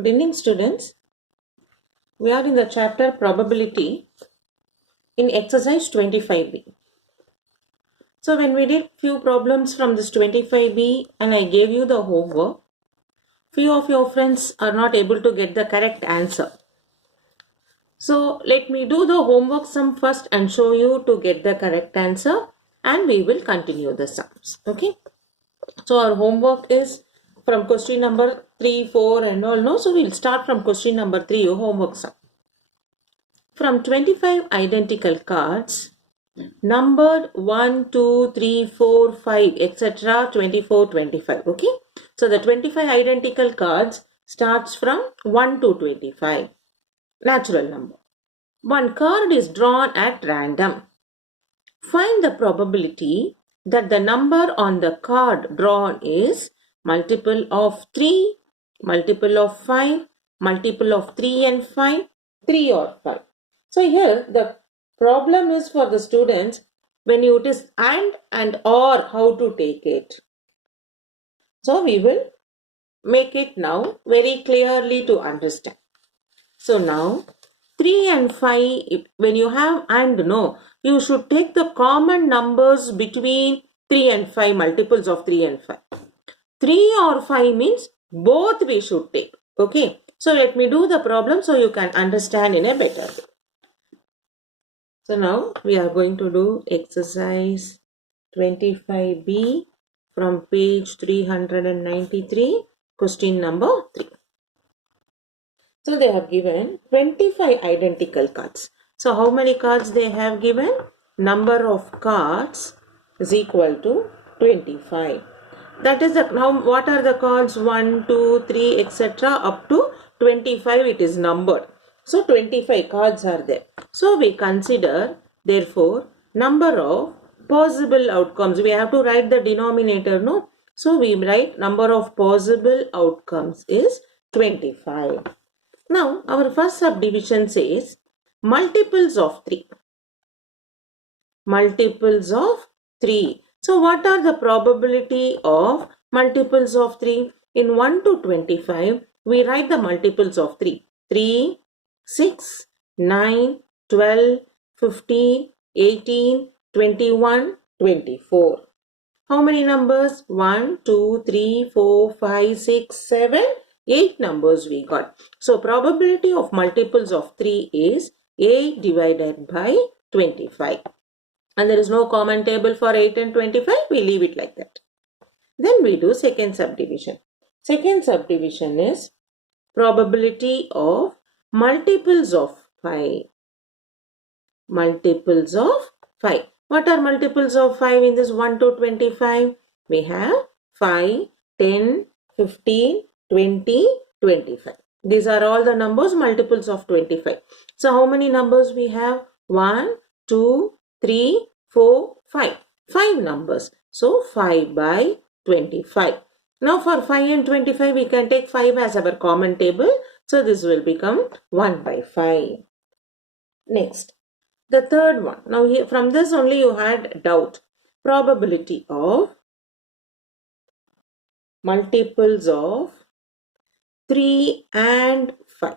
Good evening, students. We are in the chapter probability in exercise 25B. So when we did few problems from this 25B and I gave you the homework, few of your friends are not able to get the correct answer. So let me do the homework sum first and show you to get the correct answer, and we will continue the sums. Okay. So our homework is from question number 3, 4 and all. No, so we'll start from question number 3, your homework sum. From 25 identical cards, numbered 1, 2, 3, 4, 5, etc. 24, 25. Okay. So the 25 identical cards starts from 1 to 25. Natural number. One card is drawn at random. Find the probability that the number on the card drawn is multiple of 3, multiple of 5, multiple of 3 and 5, 3 or 5. So here the problem is for the students when it is and or, how to take it. So we will make it now very clearly to understand. So now 3 and 5, when you have and no, you should take the common numbers between 3 and 5, multiples of 3 and 5. 3 or 5 means both we should take. Okay. So let me do the problem so you can understand in a better way. So now we are going to do exercise 25B from page 393, question number 3. So they have given 25 identical cards. So how many cards they have given? Number of cards is equal to 25. That is now what are the cards? 1, 2, 3, etc. up to 25 it is numbered. So 25 cards are there. So we consider therefore number of possible outcomes. We have to write the denominator, no? So we write number of possible outcomes is 25. Now, our first subdivision says multiples of 3. Multiples of 3. So, what are the probability of multiples of 3? In 1 to 25, we write the multiples of 3. 3, 6, 9, 12, 15, 18, 21, 24. How many numbers? 1, 2, 3, 4, 5, 6, 7, 8 numbers we got. So probability of multiples of 3 is 8 divided by 25. And there is no common table for 8 and 25. We leave it like that. Then we do second subdivision. Second subdivision is probability of multiples of 5. Multiples of 5. What are multiples of 5 in this 1 to 25? We have 5, 10, 15, 20, 25. These are all the numbers multiples of 25. So how many numbers we have? 1, 2, 3, 4, 5. 5 numbers. So 5 by 25. Now for 5 and 25 we can take 5 as our common table. So this will become 1 by 5. Next. The third one. Now here, from this only you had doubt. Probability of multiples of 3 and 5.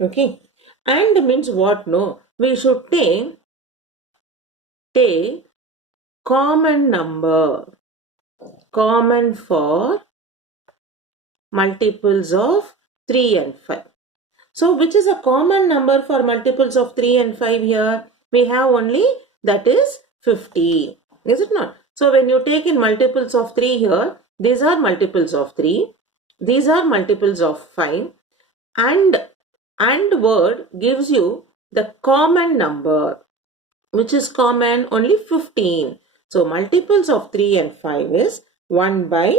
Okay. And means what? No. We should take common number. Common for multiples of 3 and 5. So which is a common number for multiples of 3 and 5 here? We have only, that is 50. Is it not? So when you take in multiples of 3 here, these are multiples of 3. These are multiples of 5. And word gives you the common number. Which is common? Only 15. So multiples of 3 and 5 is 1 by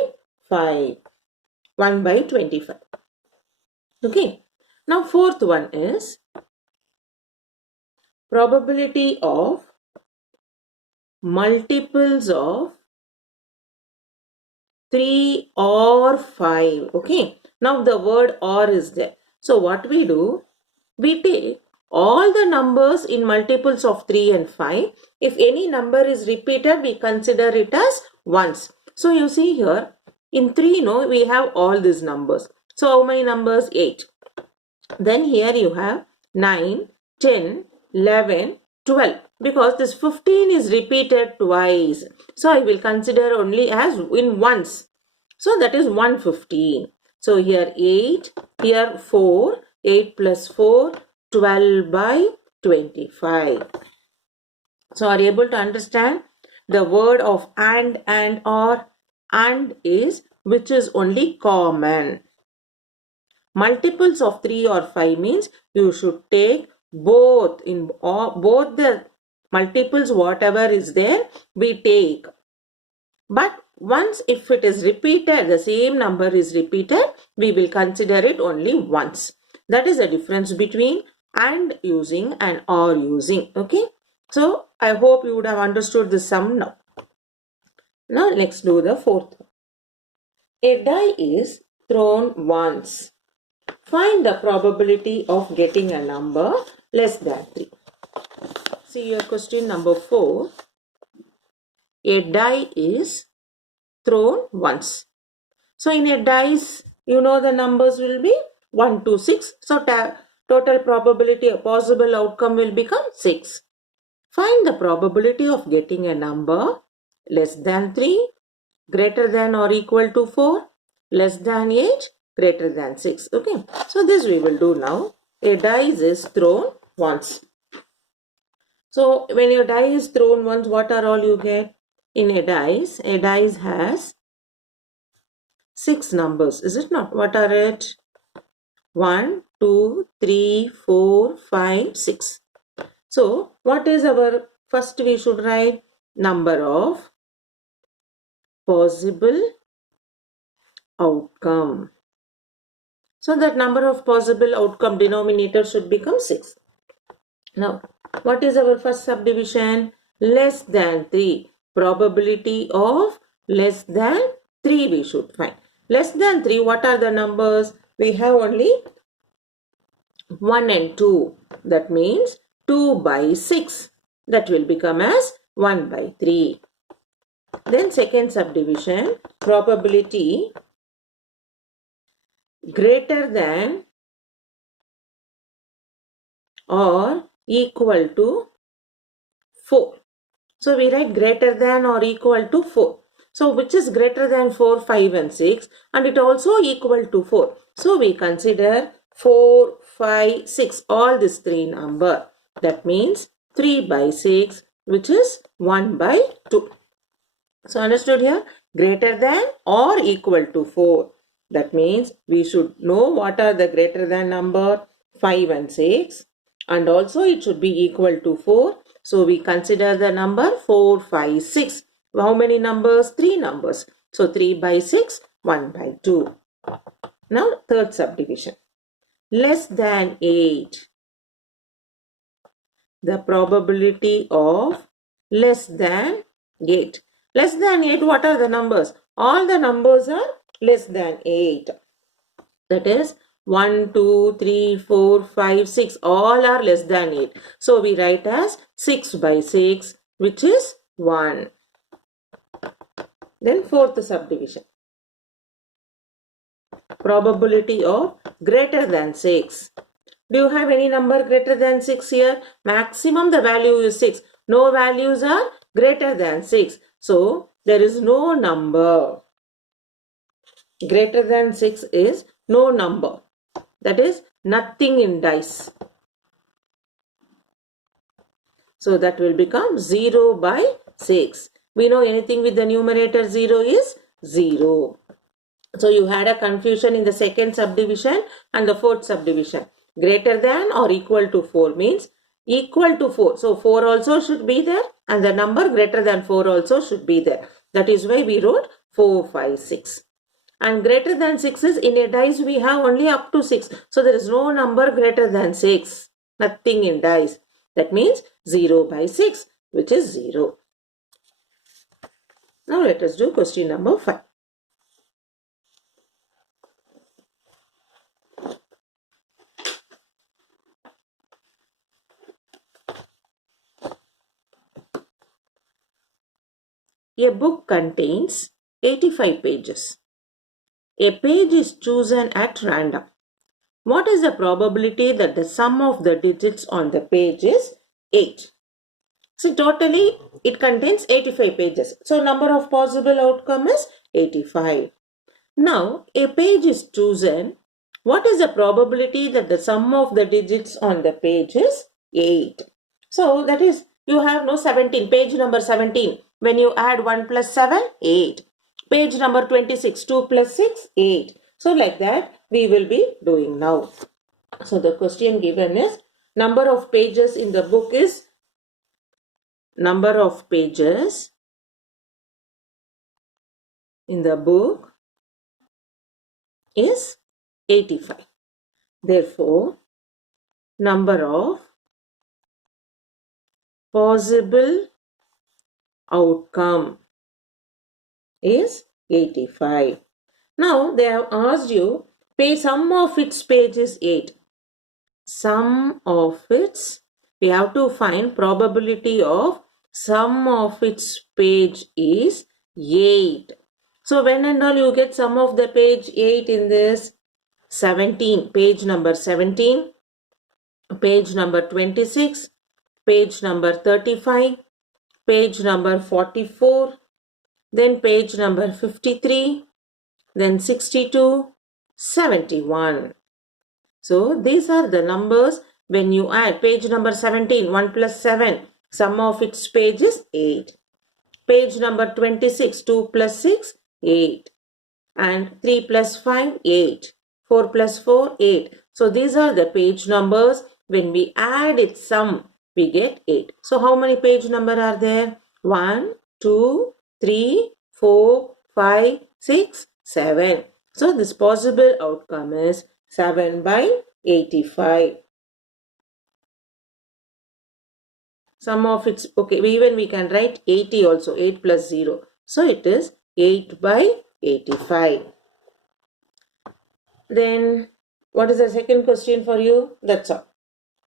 5. 1 by 25. Okay. Now fourth one is probability of multiples of 3 or 5. Okay. Now the word or is there. So what we do? We take all the numbers in multiples of 3 and 5. If any number is repeated, we consider it as ones. So you see here, in 3, no, we have all these numbers. So how many numbers? 8. Then here you have 9, 10, 11, 12, because this 15 is repeated twice. So I will consider only as in once. So that is 115. So here 8, here 4, 8 plus 4, 12 by 25. So are you able to understand? The word of and or and is which is only common. Multiples of 3 or 5 means you should take both in both the multiples, whatever is there we take. But once if it is repeated, the same number is repeated, we will consider it only once. That is the difference between and using and or using. Okay. So I hope you would have understood the sum now. Now let's do the fourth. A die is thrown once. Find the probability of getting a number less than 3. See your question number 4. A die is thrown once. So in a dice, you know the numbers will be 1 to 6. So total probability, a possible outcome will become 6. Find the probability of getting a number less than 3, greater than or equal to 4, less than 8, greater than 6. Okay. So this we will do now. A dice is thrown once. So when your die is thrown once, what are all you get? In a dice has 6 numbers. Is it not? What are it? 1, 2, 3, 4, 5, 6. So what is our first we should write? Number of possible outcome. So that number of possible outcome denominator should become 6. Now, what is our first subdivision? Less than 3. Probability of less than 3 we should find. Less than 3, what are the numbers? We have only 1 and 2. That means 2 by 6. That will become as 1 by 3. Then second subdivision, probability greater than or equal to 4. So we write greater than or equal to 4. So which is greater than 4, 5 and 6, and it also equal to 4. So we consider 4, 5, 6, all these 3 number. That means 3 by 6, which is 1 by 2. So understood here? Greater than or equal to 4. That means we should know what are the greater than number 5 and 6, and also it should be equal to 4. So we consider the number 4, 5, 6. How many numbers? 3 numbers. So 3 by 6, 1 by 2. Now third subdivision. Less than 8. The probability of less than 8. Less than 8, what are the numbers? All the numbers are less than 8. That is 1, 2, 3, 4, 5, 6. All are less than 8. So we write as 6 by 6, which is 1. Then fourth subdivision. Probability of greater than 6. Do you have any number greater than 6 here? Maximum the value is 6. No values are greater than 6. So there is no number. Greater than 6 is no number. That is nothing in dice. So that will become 0 by 6. We know anything with the numerator 0 is 0. So you had a confusion in the second subdivision and the fourth subdivision. Greater than or equal to 4 means equal to 4. So 4 also should be there, and the number greater than 4 also should be there. That is why we wrote 4, 5, 6. And greater than 6 is in a dice we have only up to 6. So there is no number greater than 6. Nothing in dice. That means 0 by 6, which is 0. Now let us do question number 5. A book contains 85 pages. A page is chosen at random. what is the probability that the sum of the digits on the page is 8? See, totally it contains 85 pages. So number of possible outcome is 85. Now a page is chosen. What is the probability that the sum of the digits on the page is 8? So that is, you have no 17, page number 17. When you add 1 plus 7, 8. Page number 26, 2 plus 6, 8. So like that we will be doing now. So the question given is, number of pages in the book is, number of pages in the book is 85. Therefore, number of possible outcome is 85. Now they have asked you, sum of its page is 8. Sum of its, we have to find probability of sum of its page is 8. So when and all you get sum of the page 8 in this, 17, page number 17, page number 26, page number 35, page number 44, then page number 53, then 62, 71. So these are the numbers. When you add page number 17, 1 plus 7, sum of its page is 8. Page number 26, 2 plus 6, 8. And 3 plus 5, 8. 4 plus 4, 8. So these are the page numbers. When we add its sum, we get 8. So how many page number are there? 1, 2, 3, 4, 5, 6, 7. So this possible outcome is 7 by 85. Sum of its, okay, even we can write 80 also, 8 plus 0. So it is 8 by 85. Then what is the second question for you? That's all.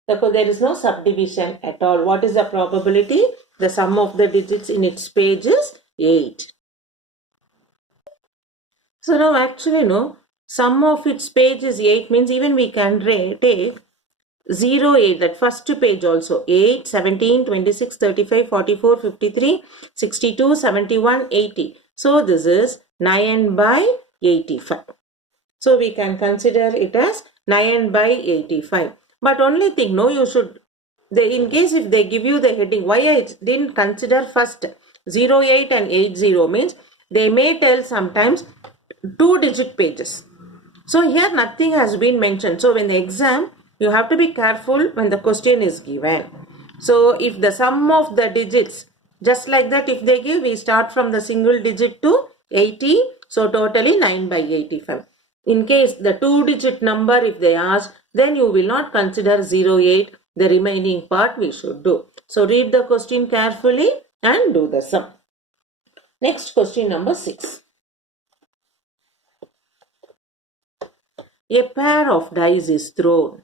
Therefore, there is no subdivision at all. What is the probability? The sum of the digits in its page is 8. So now actually no, sum of its page is 8 means even we can take 0, 8, that first page also, 8, 17, 26, 35, 44, 53, 62, 71, 80. So this is 9 by 85. So we can consider it as 9 by 85. But only thing, no, you should, in case if they give you the heading, why I didn't consider first 08 and 80 means they may tell sometimes 2-digit pages. So here nothing has been mentioned. So when the exam, you have to be careful when the question is given. So if the sum of the digits, just like that if they give, we start from the single digit to 80. So totally 9 by 85. In case the 2-digit number if they ask, then you will not consider 08. The remaining part we should do. So read the question carefully and do the sum. Next question number 6. A pair of dice is thrown.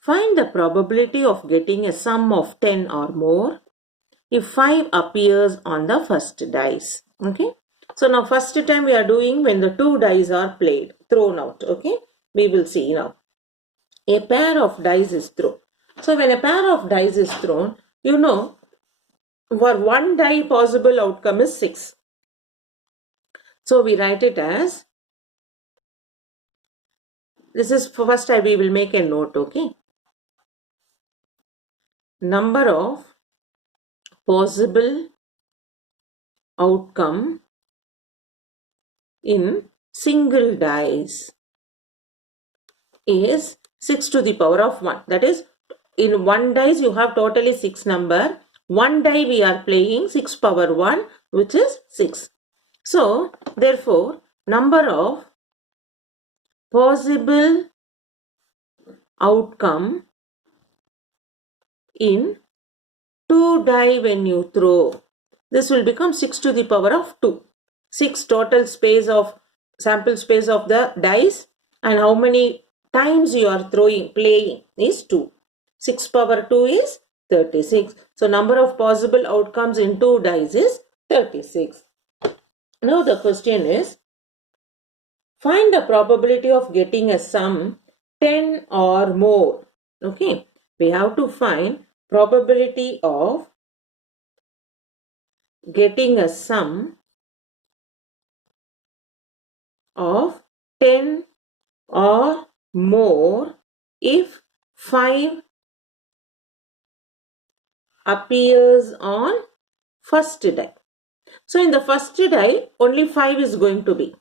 Find the probability of getting a sum of 10 or more if 5 appears on the first dice. Okay. So now first time we are doing when the 2 dice are played, thrown out. Okay. We will see now. A pair of dice is thrown. So when a pair of dice is thrown, you know, for one die possible outcome is 6. So we write it as, this is first we will make a note, okay. Number of possible outcome in single dice is 6 to the power of 1. That is, in one dice you have totally 6 number. One die we are playing 6 power 1, which is 6. So, therefore, number of possible outcome in 2 die when you throw, this will become 6 to the power of 2. 6 total space of sample space of the dice, and how many times you are playing is 2. 6 power 2 is 36. So number of possible outcomes in 2 dice is 36. Now the question is, Find the probability of getting a sum 10 or more. Okay, we have to find probability of getting a sum of 10 or more if 5 appears on first die. So in the first die only 5 is going to be,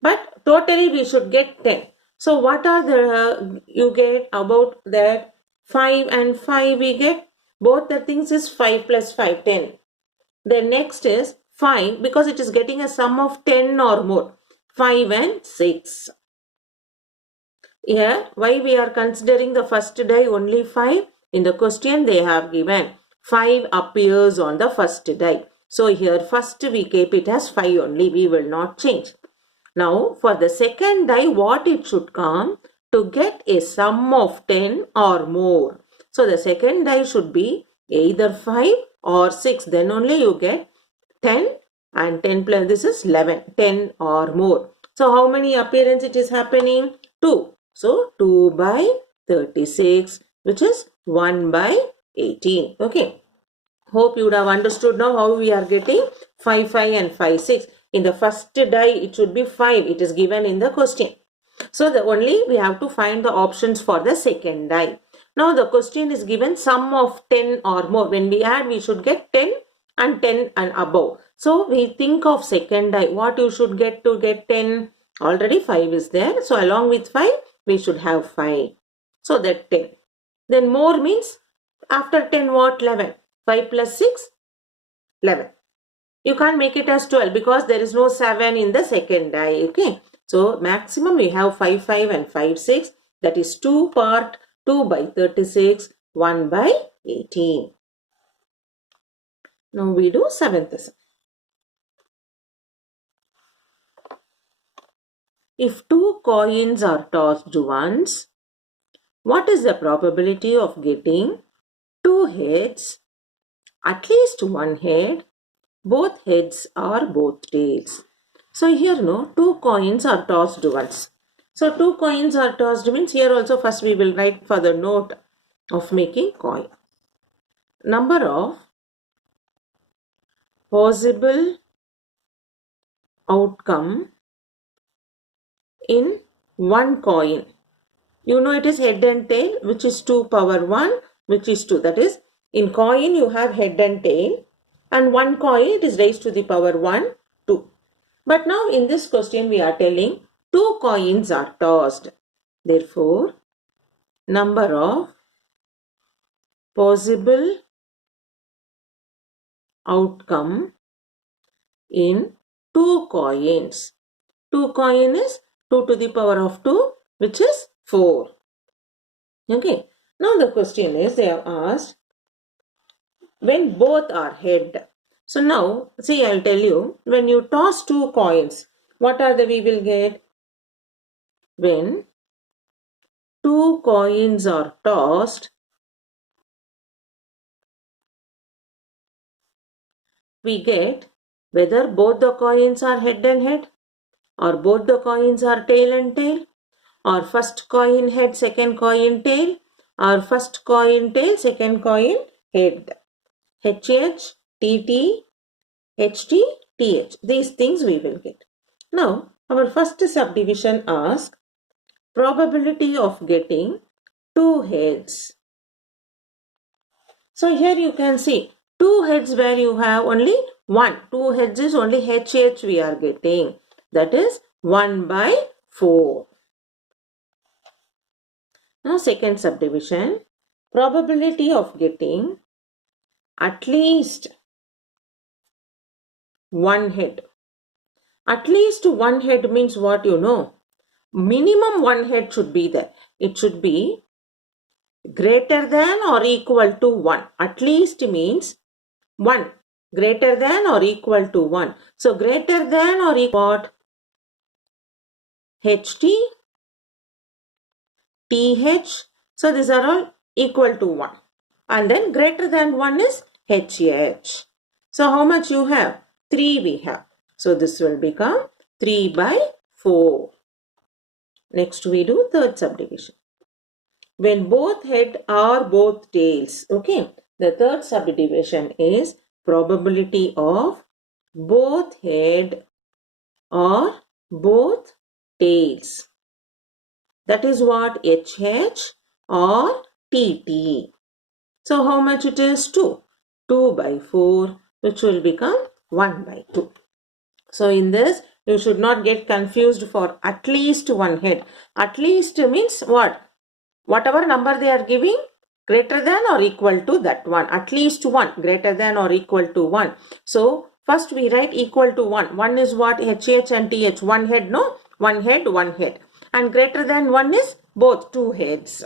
but totally we should get 10. So what are the you get about that 5 and 5 we get both the things is 5 plus 5 10. The next is 5 because it is getting a sum of 10 or more, 5 and 6. Here why we are considering the first die only 5? In the question they have given 5 appears on the first die. So here first we keep it as 5 only, we will not change. Now for the second die what it should come? To get a sum of 10 or more. So the second die should be either 5 or 6, then only you get 10 and 10 plus this is 11, 10 or more. So how many appearance it is happening? 2. So 2 by 36 which is 1 by 18. Okay. Hope you would have understood now how we are getting 5, 5 and 5, 6. In the first die it should be 5. It is given in the question. So the only we have to find the options for the second die. Now the question is given sum of 10 or more. When we add we should get 10 and 10 and above. So we think of second die. What you should get to get 10? Already 5 is there. So along with 5 we should have 5. So that 10. Then more means after 10 what? 11. 5 plus 6? 11. You can't make it as 12 because there is no 7 in the second die. Okay. So maximum we have 5, 5 and 5, 6. That is 2 part 2 by 36, 1 by 18. Now we do 7th sum. If 2 coins are tossed once, what is the probability of getting 2 heads, at least 1 head, both heads or both tails? So here 2 coins are tossed once. So 2 coins are tossed means here also first we will write for the note of making coin. Number of possible outcome in one coin. It is head and tail which is 2 power 1 which is 2. That is in coin you have head and tail and one coin it is raised to the power 1, 2. But now in this question we are telling 2 coins are tossed. Therefore, number of possible outcome in 2 coins. 2 coin is 2 to the power of 2 which is 4. Okay. Now the question is they have asked when both are head. So now see I will tell you when you toss 2 coins what are the we will get? When 2 coins are tossed, we get whether both the coins are head and head or both the coins are tail and tail or first coin head, second coin tail or first coin tail, second coin head. HH, TT, HT, TH. These things we will get. Now our first subdivision asks probability of getting 2 heads. So here you can see 2 heads where you have only 1. 2 heads is only HH we are getting. That is 1 by 4. Now second subdivision. Probability of getting at least 1 head. At least 1 head means what Minimum 1 head should be there. It should be greater than or equal to 1. At least means 1. Greater than or equal to 1. So greater than or equal what? HT, TH. So these are all equal to 1. And then greater than 1 is HH. So how much you have? 3 we have. So this will become 3 by 4. Next we do third subdivision. When both head or both tails. Okay. The third subdivision is probability of both head or both tails. That is what HH or TT. So how much it is? 2. 2 by 4, which will become 1 by 2. So in this, you should not get confused for at least one head. At least means what? Whatever number they are giving, greater than or equal to that one. At least one, greater than or equal to 1. So first we write equal to 1. 1 is what? HH and TH. One head, no? One head, one head. And greater than 1 is both 2 heads.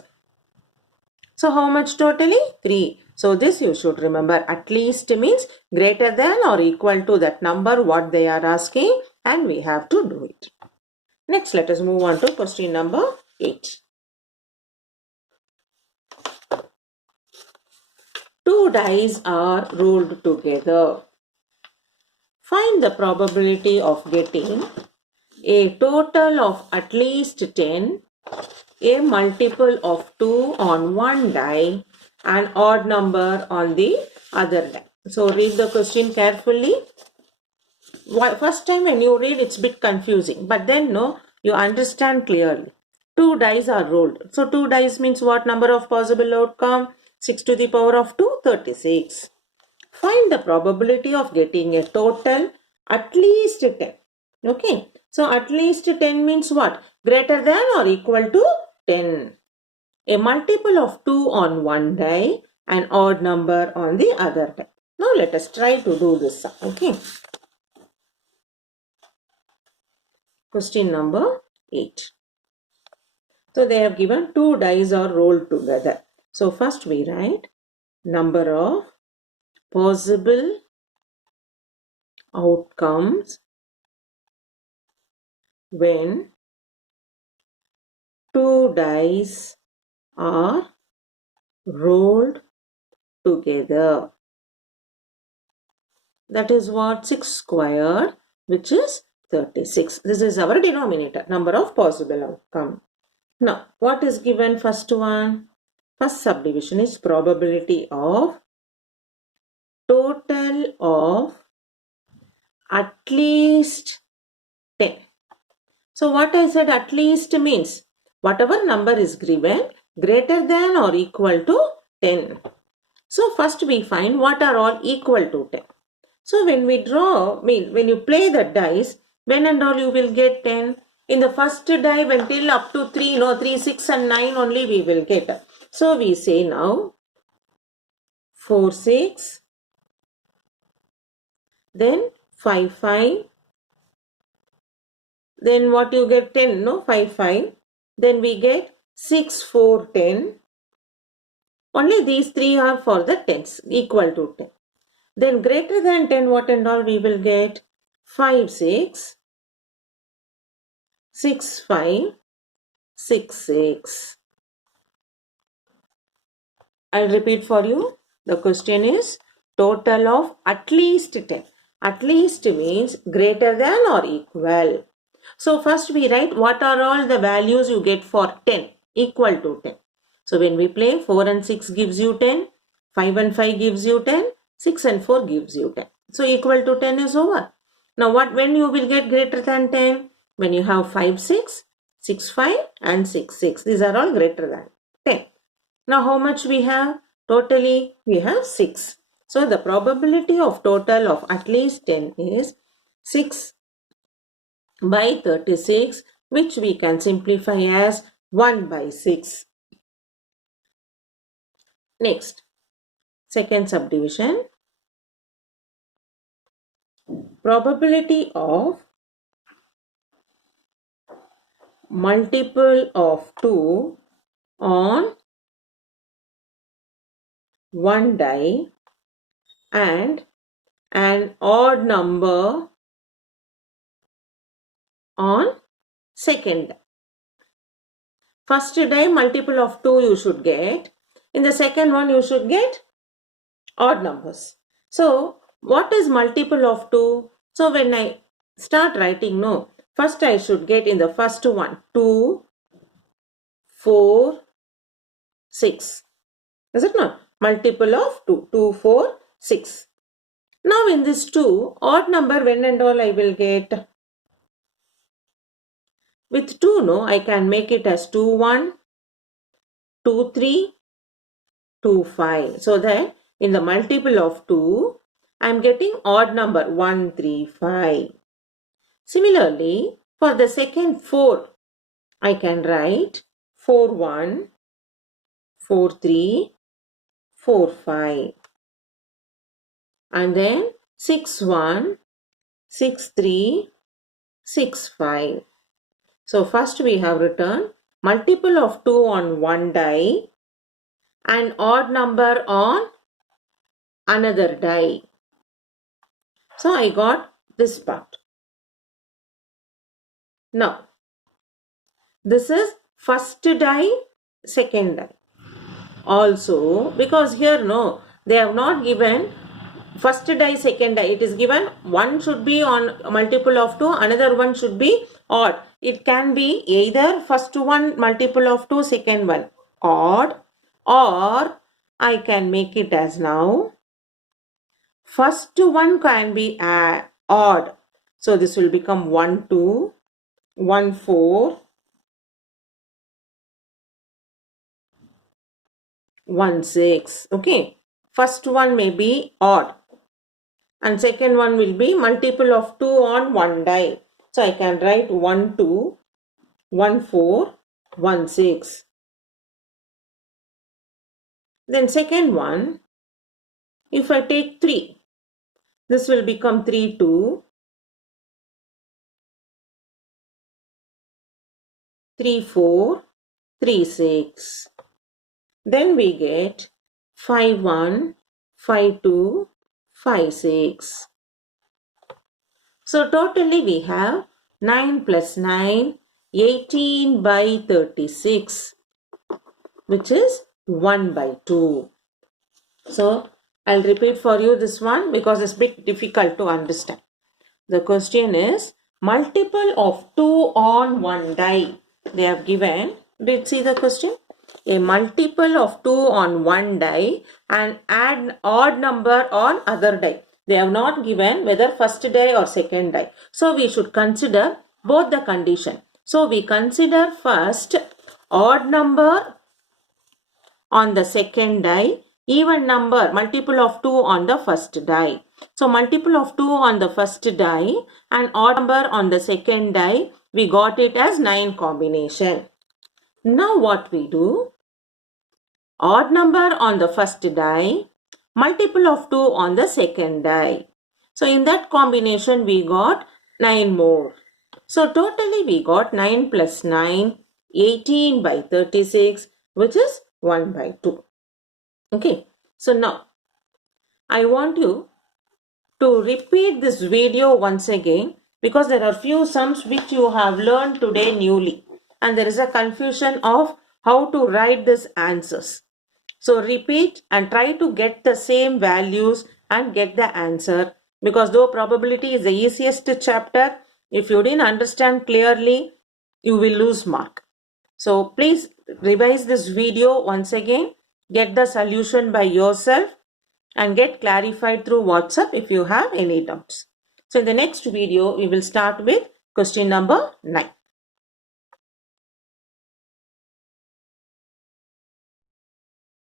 So how much totally? 3. So this you should remember. At least means greater than or equal to that number what they are asking, and we have to do it. Next, let us move on to question number 8. 2 dice are rolled together. Find the probability of getting a total of at least 10, a multiple of 2 on one die, an odd number on the other die. So read the question carefully. First time when you read, it's a bit confusing, but then no, you understand clearly. 2 dice are rolled. So 2 dice means what number of possible outcome? 6 to the power of 2, 36. Find the probability of getting a total at least 10. Okay. So at least 10 means what? Greater than or equal to 10. A multiple of 2 on one die, an odd number on the other die. Now let us try to do this. Okay. Question number 8. So they have given 2 dice are rolled together. So first we write number of possible outcomes when 2 dice are rolled together. That is what? 6 squared, which is 36. This is our denominator, number of possible outcome. Now, what is given first one? First subdivision is probability of total of at least 10. So what I said at least means whatever number is given greater than or equal to 10. So first we find what are all equal to 10. So when we draw, when you play the dice, when and all you will get 10. In the first die, when till up to 3, 3, 6 and 9 only we will get. So we say now 4, 6, then 5, 5, then what you get 10, 5, 5, then we get 6, 4, 10. Only these 3 are for the tens, equal to 10. Then greater than 10, what and all we will get? 5, 6, 6, 5, 6, 6. I'll repeat for you. The question is total of at least 10. At least means greater than or equal. So first we write what are all the values you get for 10, equal to 10. So when we play 4 and 6 gives you 10, 5 and 5 gives you 10, 6 and 4 gives you 10. So equal to 10 is over. Now when you will get greater than 10? When you have 5, 6, 6, 5 and 6, 6. These are all greater than 10. Now how much we have? Totally we have 6. So the probability of total of at least 10 is 6 by 36, which we can simplify as 1 by 6. Next, second subdivision. Probability of multiple of 2 on one die and an odd number on second die. First die multiple of 2 you should get. In the second one you should get odd numbers. So what is multiple of 2? So when I start writing, First I should get in the first one 2, 4, 6. Is it not? Multiple of 2. 2, 4, 6. Now in this 2, odd number when and all I will get? With 2, no, I can make it as 2, 1, 2, 3, 2, 5. So that in the multiple of 2, I am getting odd number 1, 3, 5. Similarly, for the second 4, I can write 4, 1, 4, 3, 4, 5. And then 6, 1, 6, 3, 6, 5. So first we have written multiple of 2 on one die and odd number on another die. So I got this part. Now, this is first die, second die. Also, because here no, they have not given first die, second die. It is given one should be on a multiple of 2, another one should be odd. It can be either first one multiple of 2, second one odd, or I can make it as now first one can be odd. So this will become 1, 2, 1, 4, 1, 6. Okay. First one may be odd. And second one will be multiple of 2 on one die. So I can write 1, 2, 1, 4, 1, 6. Then second one, if I take 3, this will become 3, 2, 3, 4, 3, 6. Then we get 5, 1, 5, 2, 5, 6. So totally we have 9 plus 9, 18 by 36, which is 1 by 2. So I'll repeat for you this one because it's a bit difficult to understand. The question is multiple of 2 on one die. They have given, did you see the question? A multiple of 2 on one die and add odd number on other die. They have not given whether first die or second die. So we should consider both the condition. So we consider first odd number on the second die, even number multiple of 2 on the first die. So multiple of 2 on the first die and odd number on the second die, we got it as 9 combination. Now what we do? Odd number on the first die, multiple of 2 on the second die. So in that combination we got 9 more. So totally we got 9 plus 9, 18 by 36, which is 1 by 2. Okay. So now I want you to repeat this video once again because there are few sums which you have learned today newly and there is a confusion of how to write these answers. So repeat and try to get the same values and get the answer because though probability is the easiest chapter, if you didn't understand clearly, you will lose mark. So please revise this video once again, get the solution by yourself and get clarified through WhatsApp if you have any doubts. So in the next video, we will start with question number 9.